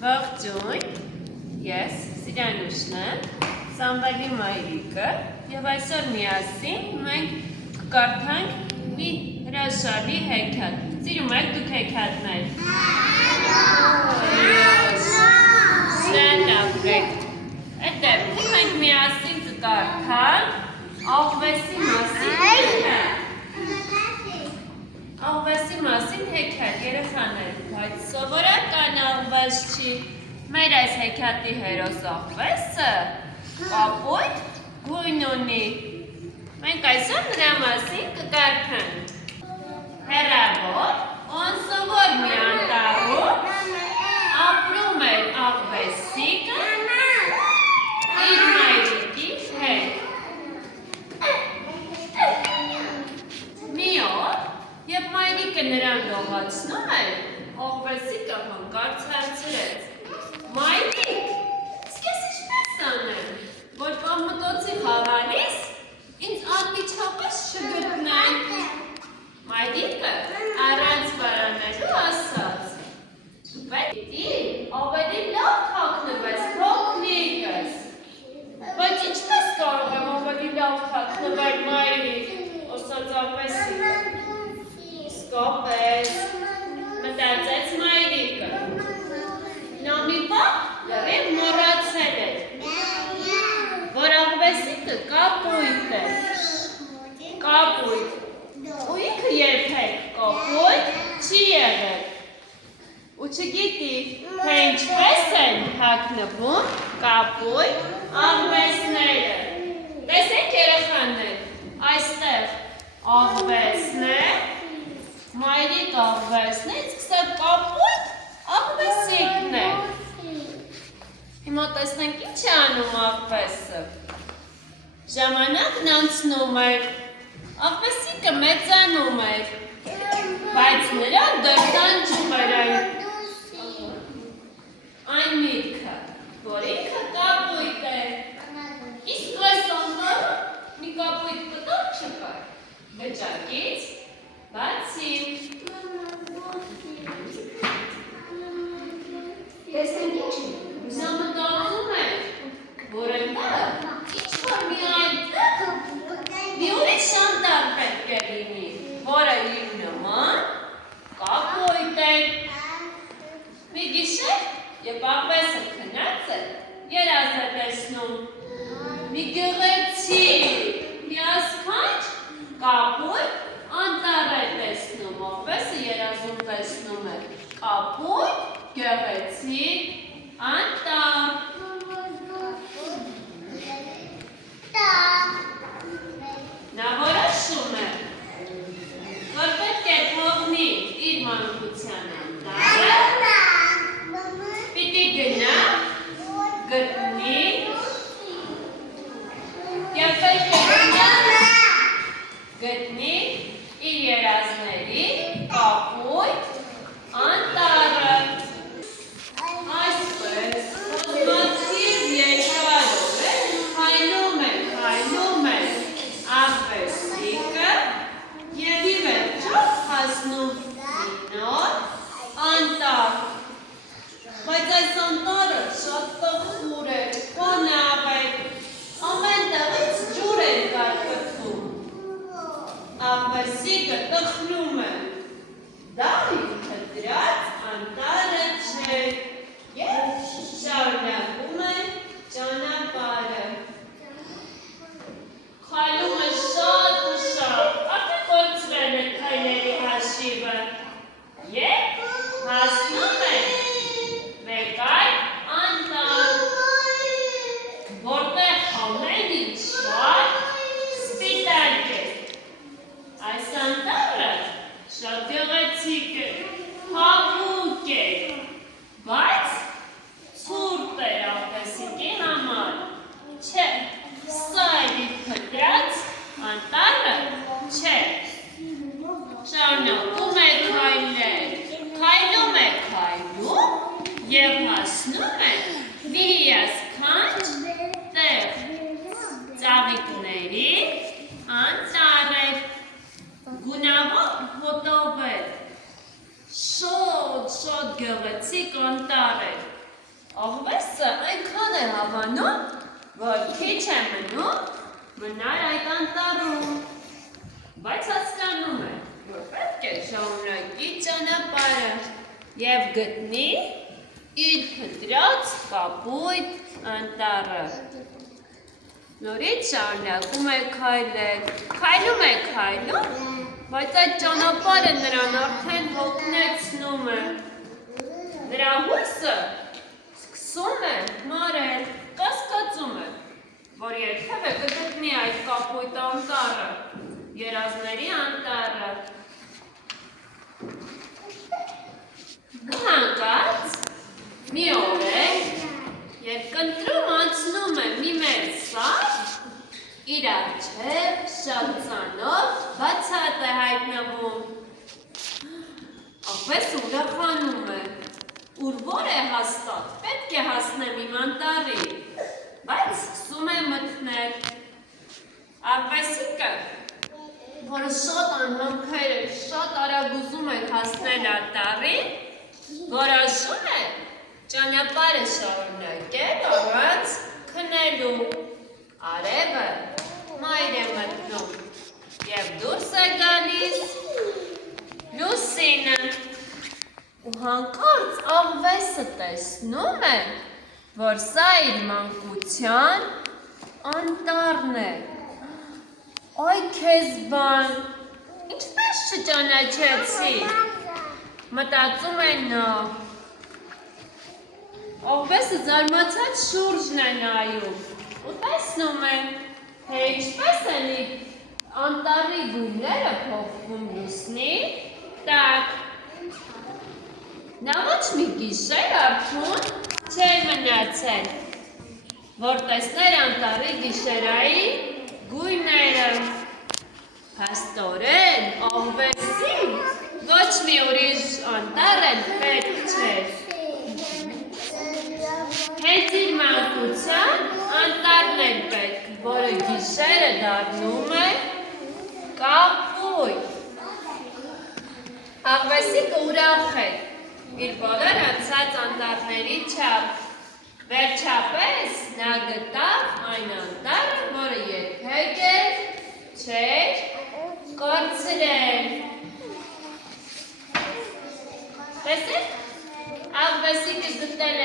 Ողջույն, ես Սիրանուշն եմ, Սամվելի մայրիկը և այսօր միասին մենք կկարդանք մի հրաշալի հեքիաթ։ Սիրում եք դուք հեքիաթներ։ Շնորհակալ։ Այդտեղ մենք միասին կկարդանք աղվեսի մասին հեքիաթ երեխաներ, բայց սովորական աղվես չի։ Մեր այս հեքիաթի հերոս աղվեսը կապույտ գույն ունի։ Մենք այսօր նրա մասին կկարդանք։ Հեռավոր, անսովոր մի անտառում ապրում էր աղվեսիկը իր մայրիկի հետ։ Մի օր, երբ մայրիկը նրան լողացնում էր, աղվեսիկը հանկարծ հարցրեց. Մայրիկ, իսկ ես ինչպես անեմ, որ պահմտոցի խաղալիս ինձ անմիջապես չգտնեն։ Մայրիկը առանց վարանելու ասաց. Պետք է ավելի լավ թաքնվես, փոքրիկս։ Բայց ինչպես կարող եմ ավելի լավ թաքնվել, մայրիկ, ասաց աղվեսիկը։ Իսկապես, մտածեց մայրիկը։ Նա մի պահ լրիվ մոռացել էր, որ աղվեսիկը կապույտ է։ Կապույտ։ Ու ինքը երբեք կապույտ չի եղել։ Ու չգիտի, թե ինչպես են թաքնվում կապույտ աղվեսները։ Տեսեք երեխաներ, այստեղ աղվեսն է, մայրիկ աղվեսն է, իսկ սա կապույտ աղվեսիկն է։ Հիմա տեսնենք ինչ է անում աղվեսը։ Ժամանակն անցնում էր, աղվեսիկը մեծանում էր, բայց նրան դրդանջում էր այն միտքը, որ ինքը կապույտ է։ Իսկ այս անտառը մի կապույտ կտոր չկար, վճակից բացի։ Տեսնենք ինչ է, նա մտածում էր, որ այնտեղ ինչ-որ մի այնտեղ մի ուրիշ անտառ պետք է լինի, որը իր նման կապույտ է։ Մի գիշեր, երբ աղվեսը քնած է, երազ է տեսնում, մի գեղեցիկ, մի ասքանչ կապույտ անտառ է տեսնում, աղվեսը երազում տեսնում է կապույտ, գեղեցիկ անտառ։ Նա որոշում է, որ պետք է թողնի իր մանկության անտառը, պիտի գնա, գտնի և պետք է գտնի իր երազների կապույտ անտառը։ Այսպես, բազմաթիվ երկարով քայլում է աղվեսիկը և ի վերջո հասնում մի նոր անտառ։ Բայց այս անտառը շատ տխուր էր, խոնավ էր, ամեն տեղից ջուր էր կարկտում։ Աղվեսիկը տխրում է, դա ինքը դրած անտառը չէ և շարունակում է ճանապարհը։ Քայլում է շատ ու շատ, արդեն կորցրել է քայլերի հաշիվը և հասնում է մեկ այլ անտառ, որտեղ ամեն ինչ շատ սպիտակ է։ Այս անտառը շատ գեղեցիկ է, հագուկ է, բայց ցուրտ է աղվեսիկի համար։ Չէ, սա իր փնտրած անտառը չէ։ Շարունակում է քայլել, քայլում է քայլում և հասնում է մի հիասքանչ տեղ, ծաղիկների անտառ է, գունավոր հոտով է, շատ գեղեցիկ անտառ էր, է հավանում, որ քիչ է մնում մնար այդ անտառում, բայց հասկանում է, որ պետք է շարունակի ճանապարհը և գտնի իր փնտրած կապույտ անտառը։ Նորից շարունակում է քայլել, քայլում, բայց այդ ճանապարհը նրան արդեն հոգնեցնում է։ Նրա հույսը սկսում է մարել, կասկածում է, որ երբևէ կգտնի այդ կապույտ անտառը, երազների անտառը։ Հանկարծ մի օր է, երբ կընտրում անցնում է մի մեծ սար, իր առջև շատ ծանոթ բացատ է հայտնվում։ Աղվես ուրախանում է, ուր որ է հաստատ, պետք է հասնեմ իմ անտառի, բայց սկսում է մթնել։ Աղվեսիկը, որը շատ անհամբեր է, շատ արագ ուզում է հասնել անտառին, որոշում է ճանապարհը շարունակել առանց քնելու։ Արևը մայր է մտնում և դուրս է գալիս լուսինը։ Ու հանկարծ աղվեսը տեսնում է, որ սա իր մանկության անտառն է։ Այ քեզ բան, ինչպես չճանաչեցի, մտածում է նա։ Աղվեսը զարմացած շուրջն է նայում ու տեսնում է, թե ինչպես են իր անտառի գույները փոխվում լուսնի տակ։ Նա ոչ մի գիշեր արթուն չէր մնացել, որ տեսներ անտառի գիշերային գույները։ Փաստորեն աղվեսին ոչ մի ուրիշ անտառ էլ պետք չէր։ Հենց իր մանկության անտառն էր պետք, որը գիշերը դառնում է կապույտ։ Աղվեսիկը ուրախ էր իր բոլոր անցած անտառների չափ։ Վերջապես նա գտավ այն անտառը, որը երբեք չէր կորցրել։ Տեսեք, աղվեսիկը գտել